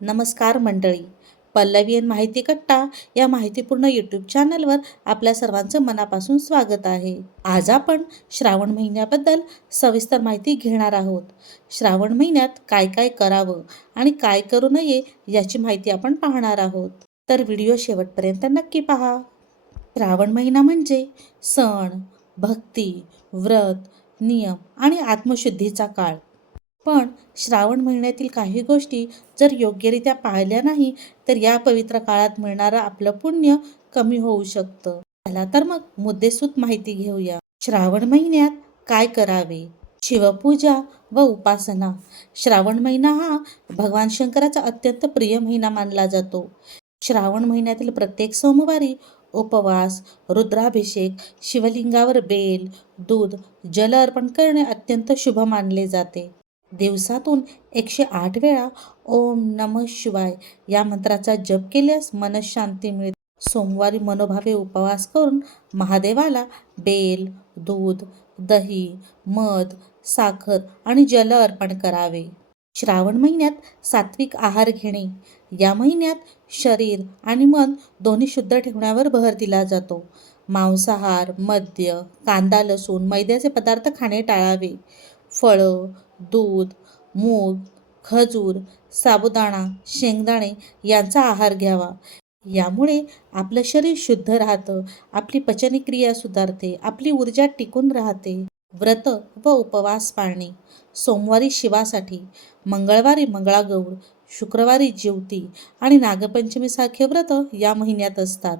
नमस्कार मंडळी. पल्लवी माहिती कट्टा या माहितीपूर्ण यूट्यूब चॅनलवर आपल्या सर्वांचं मनापासून स्वागत आहे. आज आपण श्रावण महिन्याबद्दल सविस्तर माहिती घेणार आहोत. श्रावण महिन्यात काय काय करावं आणि काय करू नये याची माहिती आपण पाहणार आहोत. तर व्हिडिओ शेवटपर्यंत नक्की पहा. श्रावण महिना म्हणजे सण भक्ती व्रत नियम आणि आत्मशुद्धीचा काळ. पण श्रावण महिन्यातील काही गोष्टी जर योग्यरित्या पाळल्या नाही तर या पवित्र काळात मिळणारं आपलं पुण्य कमी होऊ शकतं. चला तर मग मुद्देसूद माहिती घेऊया. श्रावण महिन्यात काय करावे? शिवपूजा व उपासना. श्रावण महिना हा भगवान शंकराचा अत्यंत प्रिय महिना मानला जातो. श्रावण महिन्यातील प्रत्येक सोमवारी उपवास रुद्राभिषेक शिवलिंगावर बेल दूध जल अर्पण करणे अत्यंत शुभ मानले जाते. दिवसातून एकशे आठ वेळा ओम नम शिवाय या मंत्राचा जप केल्यास मनशांती मिळते. सोमवारी मनोभावे उपवास करून महादेवाला बेल दूध दही मध साखर आणि जल अर्पण करावे. श्रावण महिन्यात सात्विक आहार घेणे. या महिन्यात शरीर आणि मन दोन्ही शुद्ध ठेवण्यावर भर दिला जातो. मांसाहार मद्य कांदा लसूण मैद्याचे पदार्थ खाणे टाळावे. फळं दूध मूग खजूर साबुदाणा शेंगदाणे यांचा आहार घ्यावा. यामुळे आपलं शरीर शुद्ध राहतं आपली पचनक्रिया सुधारते आपली ऊर्जा टिकून राहते. व्रत व उपवास पाळणे. सोमवारी शिवासाठी मंगळवारी मंगळागौर शुक्रवारी जेवती आणि नागपंचमीसारखे व्रत या महिन्यात असतात.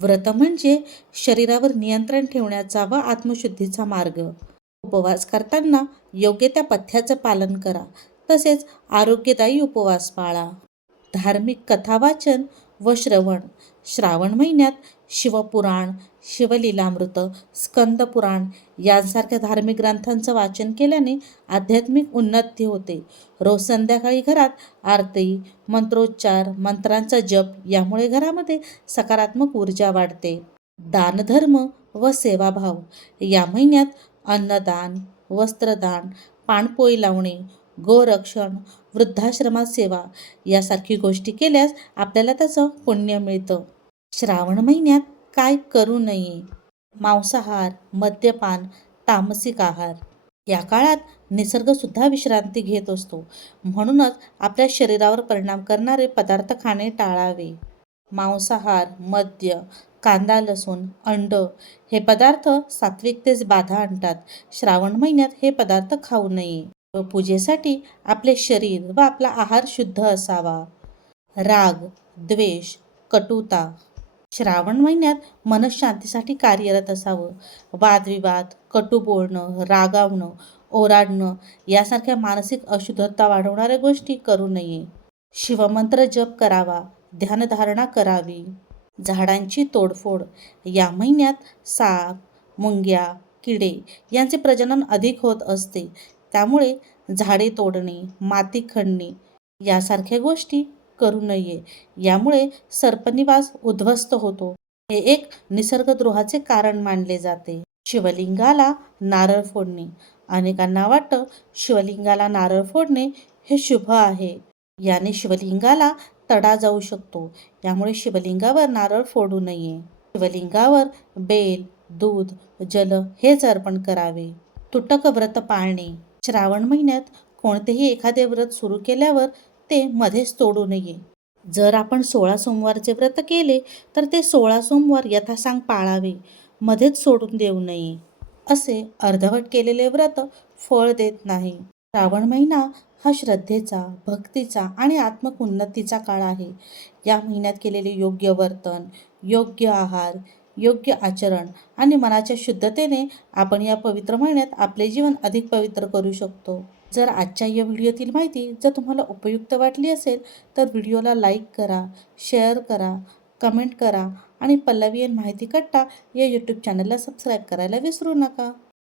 व्रत म्हणजे शरीरावर नियंत्रण ठेवण्याचा व आत्मशुद्धीचा मार्ग. उपवास करताना योग्य त्या पथ्याचं पालन करा. तसेच आरोग्यदायी उपवास पाळा. धार्मिक कथावाचन व श्रवण. श्रावण महिन्यात शिवपुराण शिवलीलामृत स्कंदपुराण यांसारख्या धार्मिक ग्रंथांचं वाचन केल्याने आध्यात्मिक उन्नती होते. रोज संध्याकाळी घरात आरती मंत्रोच्चार मंत्रांचा जप यामुळे घरामध्ये सकारात्मक ऊर्जा वाढते. दानधर्म व सेवाभाव. या महिन्यात अन्नदान वस्त्रदान पाणपोई लावणे गोरक्षण वृद्धाश्रमात सेवा यासारखी गोष्टी केल्यास आपल्याला त्याचं पुण्य मिळतं. श्रावण महिन्यात काय करू नये? मांसाहार मद्यपान तामसिक आहार. या काळात निसर्गसुद्धा विश्रांती घेत असतो. म्हणूनच आपल्या शरीरावर परिणाम करणारे पदार्थ खाणे टाळावे. मांसाहार मद्य कांदा लसूण अंड हे पदार्थ सात्विकतेस बाधा आणतात. श्रावण महिन्यात हे पदार्थ खाऊ नये. व पूजेसाठी आपले शरीर व आपला आहार शुद्ध असावा. राग द्वेष कटुता. श्रावण महिन्यात मनशांतीसाठी कार्यरत असावं. वादविवाद कटू बोलणं रागावणं ओराडणं यासारख्या मानसिक अशुद्धता वाढवणाऱ्या गोष्टी करू नये. शिवमंत्र जप करावा. ध्यानधारणा करावी. झाडांची तोडफोड. या महिन्यात साप मुंग्या किडे यांचे प्रजनन अधिक होत असते. त्यामुळे झाडे तोडणे माती खणणे यासारख्या गोष्टी करू नये. यामुळे सर्पनिवास उद्ध्वस्त होतो. हे एक निसर्गद्रोहाचे कारण मानले जाते. शिवलिंगाला नारळ फोडणे. अनेकांना वाटतं शिवलिंगाला नारळ फोडणे हे शुभ आहे. याने शिवलिंगाला तडा जाऊ शकतो. यामुळे शिवलिंगावर नारळ फोडू नये. शिवलिंगावर बेल दूध जल हेच अर्पण करावे. तुटक व्रत पाळणे. श्रावण महिन्यात कोणतेही एखादे व्रत सुरू केल्यावर ते मध्येच तोडू नये. जर आपण सोळा सोमवारचे व्रत केले तर ते सोळा सोमवार यथासांग पाळावे. मध्येच सोडून देऊ नये. असे अर्धवट केलेले व्रत फळ देत नाही. श्रावण महिना हा श्रद्धेचा भक्तीचा आणि आत्मक उन्नतीचा काळ आहे. या महिन्यात केलेले योग्य वर्तन योग्य आहार योग्य आचरण आणि मनाच्या शुद्धतेने आपण या पवित्र महिन्यात आपले जीवन अधिक पवित्र करू शकतो. जर आजच्या या व्हिडिओतील माहिती जर तुम्हाला उपयुक्त वाटली असेल तर व्हिडिओला लाईक करा शेअर करा कमेंट करा आणि पल्लवी माहिती कट्टा या यूट्यूब चॅनलला सबस्क्राईब करायला विसरू नका.